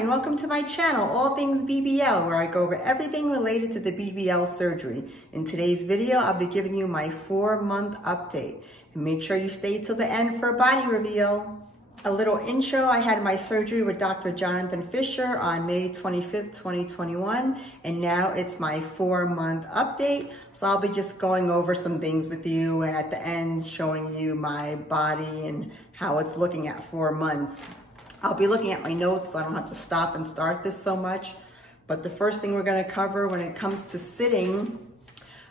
and welcome to my channel, All Things BBL, where I go over everything related to the BBL surgery. In today's video, I'll be giving you my 4-month update. And make sure you stay till the end for a body reveal. A little intro: I had my surgery with Dr. Jonathan Fisher on May 25th, 2021, and now it's my 4-month update. So I'll be just going over some things with you, and at the end showing you my body and how it's looking at 4 months. I'll be looking at my notes so I don't have to stop and start this so much. But the first thing we're gonna cover when it comes to sitting,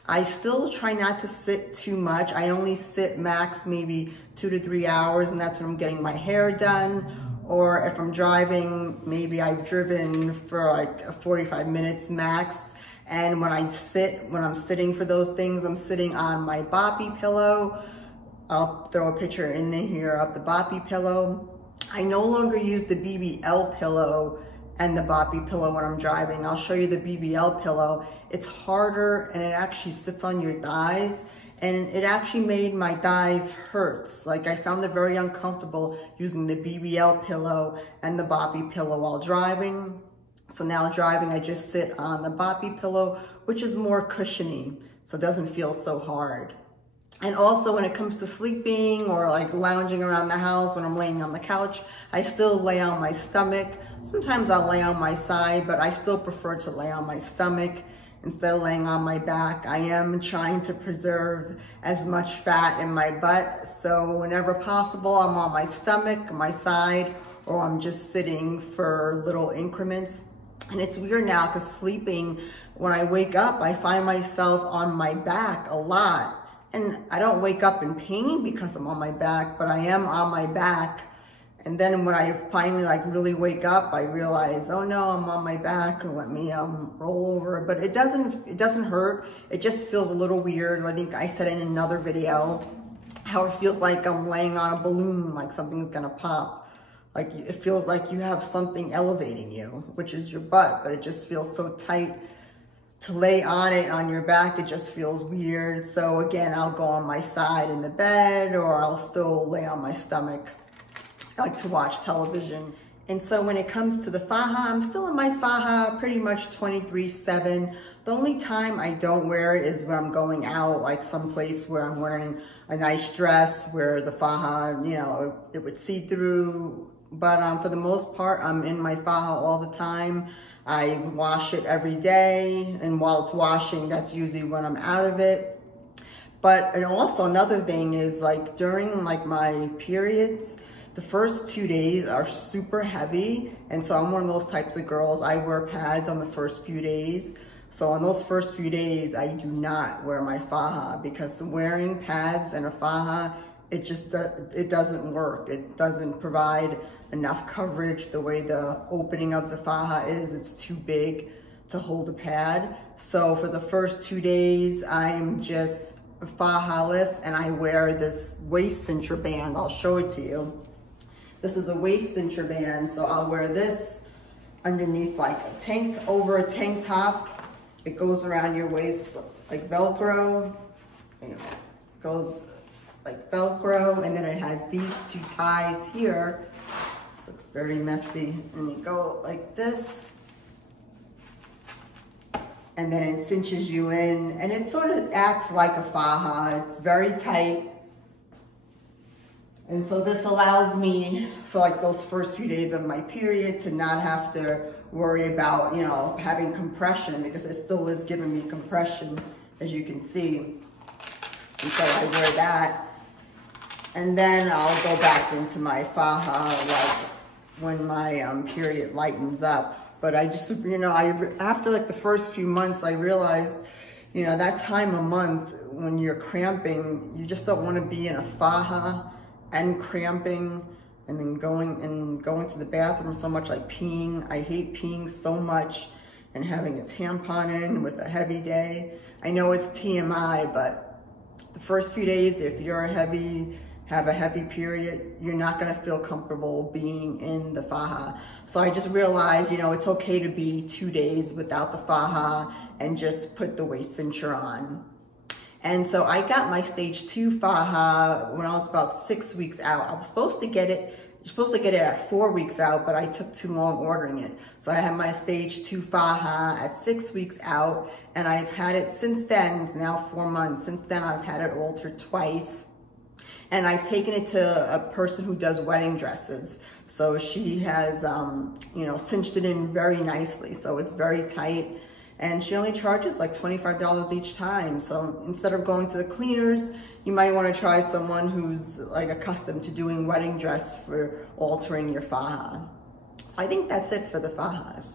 I still try not to sit too much. I only sit max maybe 2 to 3 hours, and that's when I'm getting my hair done. Or if I'm driving, maybe I've driven for like 45 minutes max. And when I'm sitting for those things, I'm sitting on my boppy pillow. I'll throw a picture in here of the boppy pillow. I no longer use the BBL pillow and the boppy pillow when I'm driving. I'll show you the BBL pillow. It's harder and it actually sits on your thighs, and it actually made my thighs hurt. Like, I found it very uncomfortable using the BBL pillow and the boppy pillow while driving. So now driving, I just sit on the boppy pillow, which is more cushiony, so it doesn't feel so hard. And also when it comes to sleeping or like lounging around the house when I'm laying on the couch, I still lay on my stomach. Sometimes I'll lay on my side, but I still prefer to lay on my stomach instead of laying on my back. I am trying to preserve as much fat in my butt, so whenever possible, I'm on my stomach, my side, or I'm just sitting for little increments. And it's weird now because sleeping, when I wake up, I find myself on my back a lot. And I don't wake up in pain because I'm on my back, but I am on my back. And then when I finally really wake up, I realize, oh no, I'm on my back, and let me roll over. But it doesn't hurt. It just feels a little weird. I think I said in another video how it feels like I'm laying on a balloon, like something's gonna pop. Like, it feels like you have something elevating you, which is your butt, but it just feels so tight. To lay on it on your back, it just feels weird. So again, I'll go on my side in the bed, or I'll still lay on my stomach. I like to watch television. And so when it comes to the faja, I'm still in my faja pretty much 24/7. The only time I don't wear it is when I'm going out, like someplace where I'm wearing a nice dress where the faja, you know, it would see through. But for the most part, I'm in my faja all the time. I wash it every day, and while it's washing, that's usually when I'm out of it. And also another thing is, like, during my periods, the first 2 days are super heavy, and so I'm one of those types of girls. I wear pads on the first few days. So on those first few days, I do not wear my faja, because wearing pads and a faja, it doesn't work. It doesn't provide enough coverage the way the opening of the faja is. It's too big to hold a pad. So for the first 2 days, I'm just faja-less, and I wear this waist cincher band. I'll show it to you. This is a waist cincher band, so I'll wear this underneath like over a tank top. It goes around your waist like Velcro. You know, it goes like Velcro, and then it has these 2 ties here. This looks very messy. And you go like this, and then it cinches you in, and it sort of acts like a faja. It's very tight. And so this allows me, for like those first few days of my period, to not have to worry about, you know, having compression, because it still is giving me compression, as you can see. And so I wear that. And then I'll go back into my faja like when my period lightens up. But I just, you know, after like the first few months, I realized, you know, that time of month when you're cramping, you just don't want to be in a faja and cramping and then going to the bathroom so much, like peeing. I hate peeing so much, and having a tampon in with a heavy day. I know it's TMI, but the first few days, if you're have a heavy period, you're not gonna feel comfortable being in the faja. So I just realized, you know, it's okay to be 2 days without the faja and just put the waist cincher on. And so I got my stage 2 faja when I was about 6 weeks out. I was supposed to get it you're supposed to get it at 4 weeks out, but I took too long ordering it. So I had my stage 2 faja at 6 weeks out, and I've had it since then. It's now 4 months. Since then, I've had it altered twice. And I've taken it to a person who does wedding dresses. So she has, you know, cinched it in very nicely. So it's very tight. And she only charges like $25 each time. So instead of going to the cleaners, you might want to try someone who's like accustomed to doing wedding dress for altering your faja. So I think that's it for the fajas.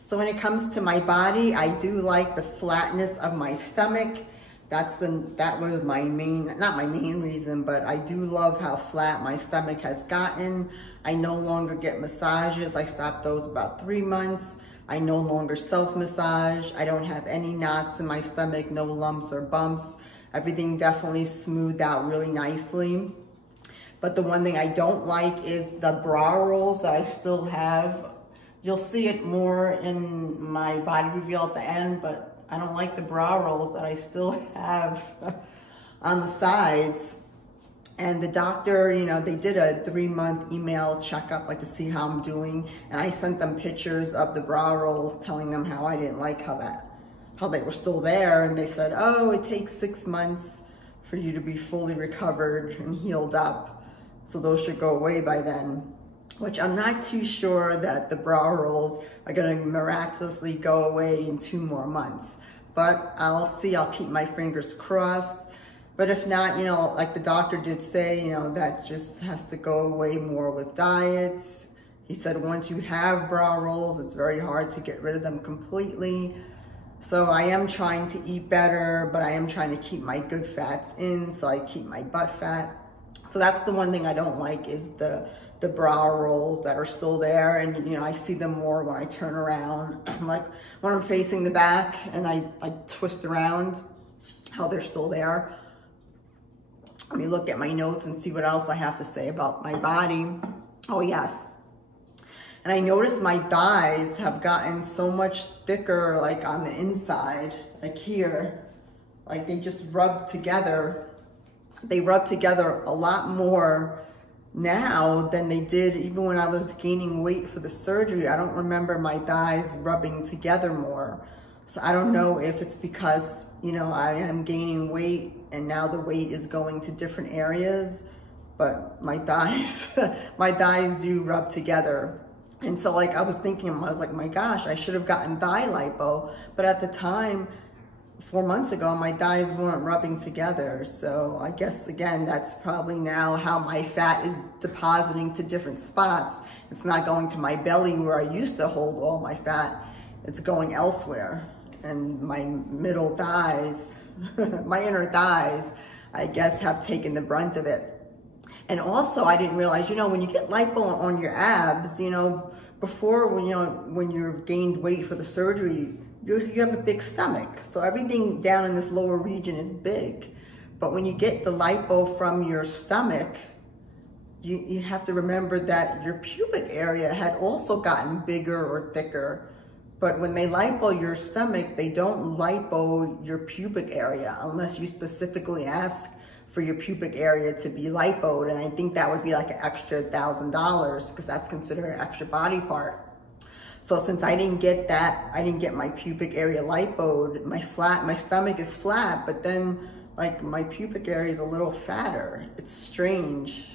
So when it comes to my body, I do like the flatness of my stomach. That was my main, not my main reason, but I do love how flat my stomach has gotten. I no longer get massages. I stopped those about 3 months. I no longer self-massage. I don't have any knots in my stomach, no lumps or bumps. Everything definitely smoothed out really nicely. But the one thing I don't like is the bra rolls that I still have. You'll see it more in my body reveal at the end, but I don't like the bra rolls that I still have on the sides. And the doctor, you know, they did a 3-month email checkup, like to see how I'm doing. And I sent them pictures of the bra rolls telling them how I didn't like how they were still there. And they said, oh, it takes 6 months for you to be fully recovered and healed up. So those should go away by then, which I'm not too sure that the bra rolls are gonna miraculously go away in 2 more months. But I'll see, I'll keep my fingers crossed. But if not, you know, like the doctor did say, you know, that just has to go away more with diets. He said once you have bra rolls, it's very hard to get rid of them completely. So I am trying to eat better, but I am trying to keep my good fats in, so I keep my butt fat. So that's the one thing I don't like, is the bra rolls that are still there. And, you know, I see them more when I turn around. Like when I'm facing the back and I twist around, how they're still there. Let me look at my notes and see what else I have to say about my body. Oh, yes. And I noticed my thighs have gotten so much thicker, like on the inside, like here. Like they just rub together. They rub together a lot more now than they did even when I was gaining weight for the surgery. I don't remember my thighs rubbing together more. So I don't know if it's because, you know, I am gaining weight and now the weight is going to different areas, but my thighs, my thighs do rub together. And so like I was thinking, I was like, my gosh, I should have gotten thigh lipo. But at the time, 4 months ago, my thighs weren't rubbing together. So I guess, again, that's probably now how my fat is depositing to different spots. It's not going to my belly where I used to hold all my fat. It's going elsewhere. And my middle thighs, my inner thighs, I guess, have taken the brunt of it. And also, I didn't realize, you know, when you get lipo on your abs, you know, before, when you're gained weight for the surgery, you have a big stomach. So everything down in this lower region is big. But when you get the lipo from your stomach, you have to remember that your pubic area had also gotten bigger or thicker. But when they lipo your stomach, they don't lipo your pubic area unless you specifically ask for your pubic area to be lipoed. And I think that would be like an extra $1,000 because that's considered an extra body part. So since I didn't get that, I didn't get my pubic area lipoed, my stomach is flat, but then like my pubic area is a little fatter. It's strange.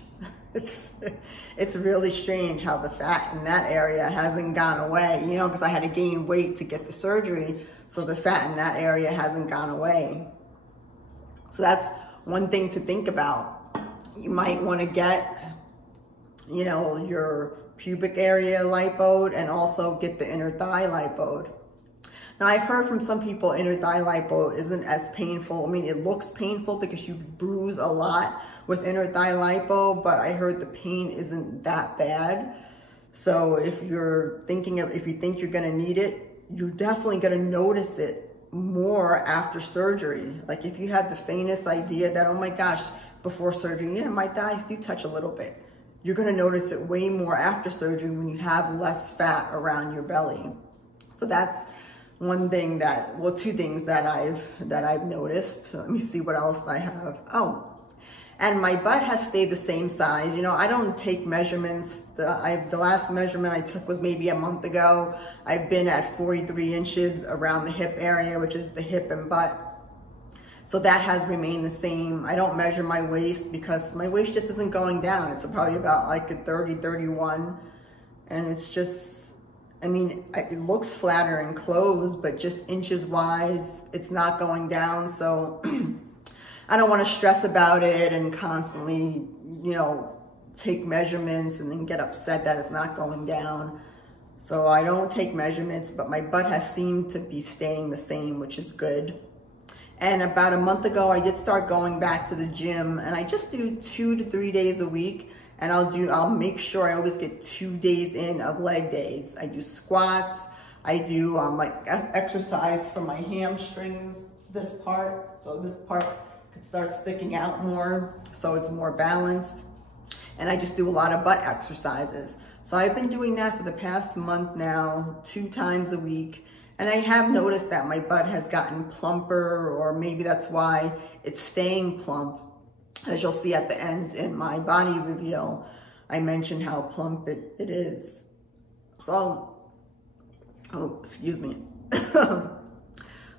It's really strange how the fat in that area hasn't gone away, you know, because I had to gain weight to get the surgery. So the fat in that area hasn't gone away. So that's one thing to think about. You might want to get, you know, your pubic area lipoed and also get the inner thigh lipoed. Now I've heard from some people inner thigh lipo isn't as painful. I mean, it looks painful because you bruise a lot with inner thigh lipo, but I heard the pain isn't that bad. So if you think you're gonna need it, you're definitely gonna notice it more after surgery. Like if you had the faintest idea that, oh my gosh, before surgery, yeah, my thighs do touch a little bit. You're gonna notice it way more after surgery when you have less fat around your belly. So that's one thing that, well, two things that I've noticed. So let me see what else I have. Oh, And my butt has stayed the same size. You know, I don't take measurements. The last measurement I took was maybe a month ago. I've been at 43 inches around the hip area, which is the hip and butt. So that has remained the same. I don't measure my waist because my waist just isn't going down. It's probably about like a 30, 31. And it's just, I mean, it looks flatter in clothes, but just inches wise, it's not going down. So I don't want to stress about it and constantly, you know, take measurements and then get upset that it's not going down. So I don't take measurements, but my butt has seemed to be staying the same, which is good. And about a month ago, I did start going back to the gym, and I just do 2 to 3 days a week. And I'll make sure I always get 2 days in of leg days. I do squats. I do like exercise for my hamstrings, this part. So this part could start sticking out more, so it's more balanced. And I just do a lot of butt exercises. So I've been doing that for the past month now, 2 times a week. And I have noticed that my butt has gotten plumper, or maybe that's why it's staying plump. As you'll see at the end in my body reveal, I mentioned how plump it is. So, oh, excuse me.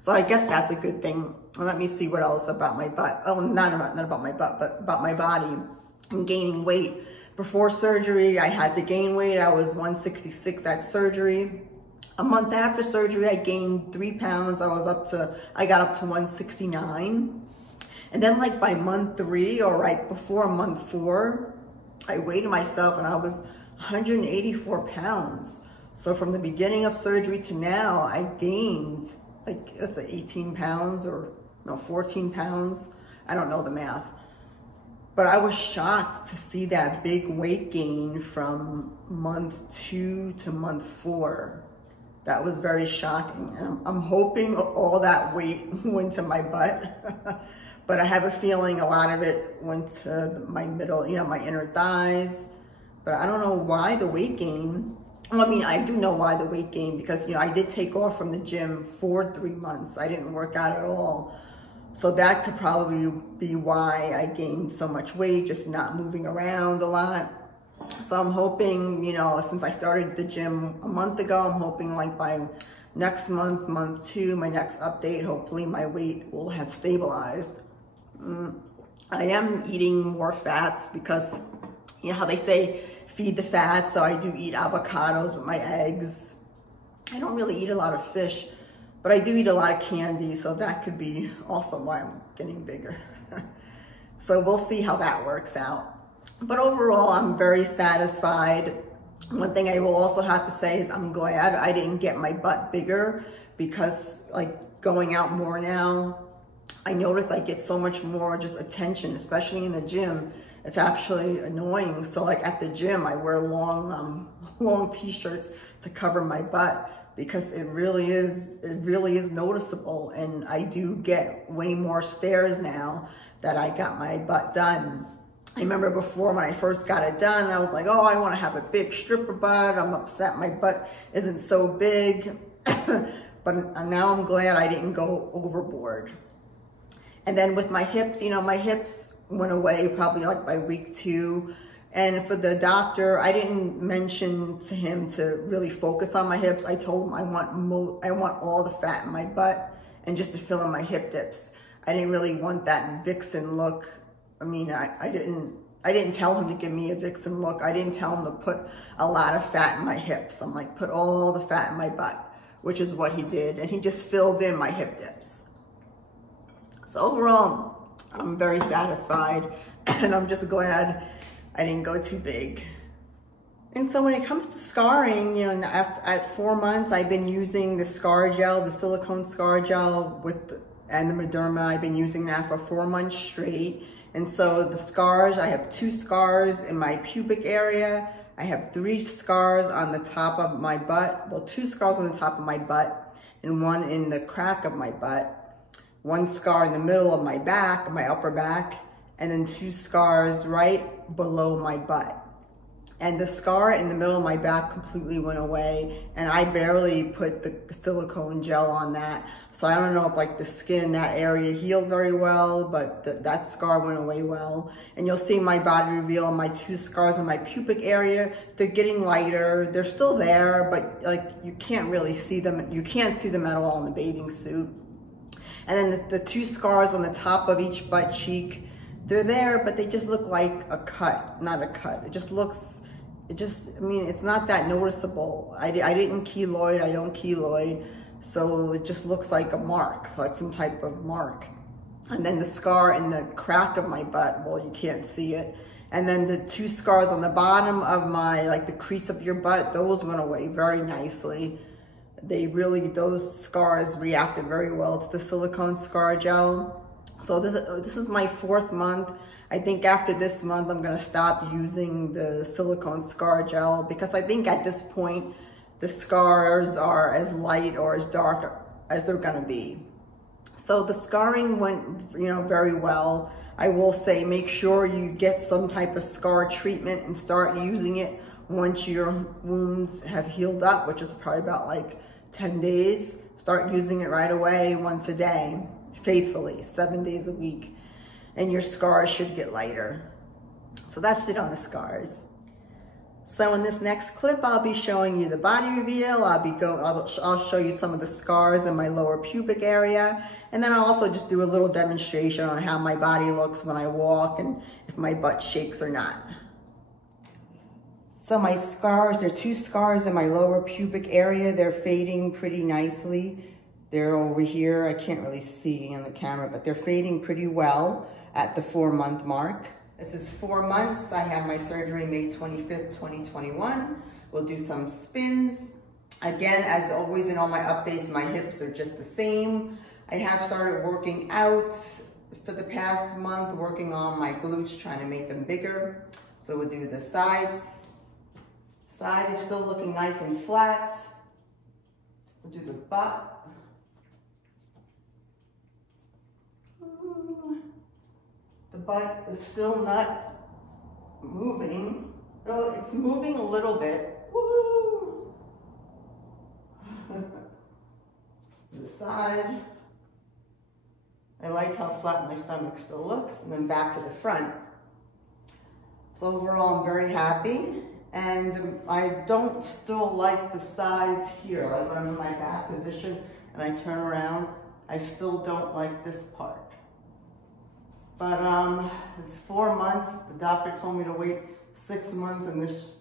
So I guess that's a good thing. Let me see what else about my butt. Oh, not about my butt, but about my body and gaining weight. Before surgery, I had to gain weight. I was 166 at surgery. A month after surgery, I gained 3 pounds. I got up to 169. And then like by month 3 or right before month 4, I weighed myself and I was 184 pounds. So from the beginning of surgery to now, I gained like, let's say 18 pounds or no, 14 pounds. I don't know the math. But I was shocked to see that big weight gain from month 2 to month 4. That was very shocking. And I'm hoping all that weight went to my butt. But I have a feeling a lot of it went to my middle, you know, my inner thighs. But I don't know why the weight gain. Well, I mean, I do know why the weight gain, because, you know, I did take off from the gym for 3 months. I didn't work out at all. So that could probably be why I gained so much weight, just not moving around a lot. So I'm hoping, you know, since I started the gym a month ago, I'm hoping like by next month, month 2, my next update, hopefully my weight will have stabilized. I am eating more fats because, you know how they say feed the fat, so I do eat avocados with my eggs. I don't really eat a lot of fish, but I do eat a lot of candy, so that could be also why I'm getting bigger. So we'll see how that works out. But overall, I'm very satisfied. One thing I will also have to say is I'm glad I didn't get my butt bigger, because like going out more now, I notice I get so much more just attention, especially in the gym. It's actually annoying. So like at the gym, I wear long t-shirts to cover my butt, because it really is noticeable. And I do get way more stares now that I got my butt done. I remember before when I first got it done, I was like, oh, I want to have a big stripper butt. I'm upset my butt isn't so big. But now I'm glad I didn't go overboard. And then with my hips, you know, my hips went away probably like by week 2. And for the doctor, I didn't mention to him to really focus on my hips. I told him I want all the fat in my butt and just to fill in my hip dips. I didn't really want that vixen look. I mean, I didn't tell him to give me a vixen look. I didn't tell him to put a lot of fat in my hips. I'm like, put all the fat in my butt, which is what he did. And he just filled in my hip dips. So overall, I'm very satisfied, and I'm just glad I didn't go too big. And so when it comes to scarring, you know, at 4 months, I've been using the scar gel, the silicone scar gel and the Mederma. I've been using that for 4 months straight. And so the scars, I have 2 scars in my pubic area. I have 3 scars on the top of my butt. Well, 2 scars on the top of my butt and 1 in the crack of my butt. 1 scar in the middle of my back, my upper back, and then 2 scars right below my butt. And the scar in the middle of my back completely went away, and I barely put the silicone gel on that. So I don't know if like the skin in that area healed very well, but that scar went away well. And you'll see my body reveal, my 2 scars in my pubic area, they're getting lighter. They're still there, but like you can't really see them. You can't see them at all in the bathing suit. And then the 2 scars on the top of each butt cheek, they're there, but they just look like a cut, not a cut. I mean, it's not that noticeable. I didn't keloid, I don't keloid, so it just looks like a mark, like some type of mark. And then the scar in the crack of my butt, well, you can't see it. And then the 2 scars on the bottom of my, like the crease of your butt, those went away very nicely. Those scars reacted very well to the silicone scar gel. So this is my 4th month. I think after this month, I'm gonna stop using the silicone scar gel because I think at this point, the scars are as light or as dark as they're gonna be. So the scarring went, very well. I will say, make sure you get some type of scar treatment and start using it once your wounds have healed up, which is probably about like 10 days. Start using it right away, once a day, faithfully, 7 days a week, and your scars should get lighter. So that's it on the scars. So in this next clip, I'll be showing you the body reveal. I'll show you some of the scars in my lower pubic area, and then I'll also just do a little demonstration on how my body looks when I walk and if my butt shakes or not. So my scars, there are 2 scars in my lower pubic area. They're fading pretty nicely. They're over here. I can't really see in the camera, but they're fading pretty well at the 4-month mark. This is 4 months. I had my surgery May 25th, 2021. We'll do some spins. Again, as always in all my updates, my hips are just the same. I have started working out for the past month, working on my glutes, trying to make them bigger. So we'll do the sides. Side is still looking nice and flat. We'll do the butt. The butt is still not moving. Oh, it's moving a little bit. Woo! The side. I like how flat my stomach still looks. And then back to the front. So overall, I'm very happy. And I don't still like the sides here. Like when I'm in my back position and I turn around, I still don't like this part. But it's 4 months. The doctor told me to wait 6 months and this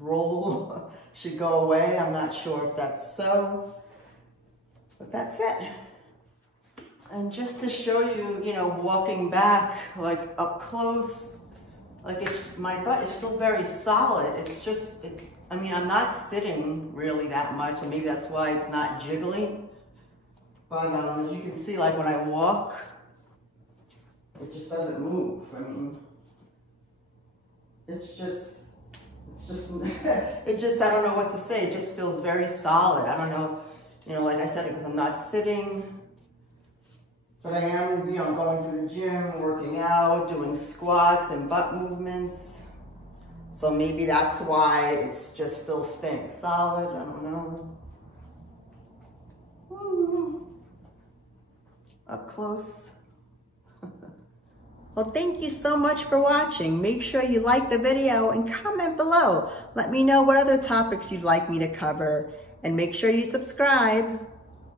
roll should go away. I'm not sure if that's so, but that's it. And just to show you, walking back, like up close, like my butt is still very solid. It's just, I'm not sitting really that much, and maybe that's why it's not jiggling. But as you can see, like when I walk, it just doesn't move. It's just, I don't know what to say. It just feels very solid. I don't know, like I said, because I'm not sitting. But I am, going to the gym, working out, doing squats and butt movements. So maybe that's why it's just still staying solid. I don't know. Woo. Up close. Well, thank you so much for watching. Make sure you like the video and comment below. Let me know what other topics you'd like me to cover. And make sure you subscribe.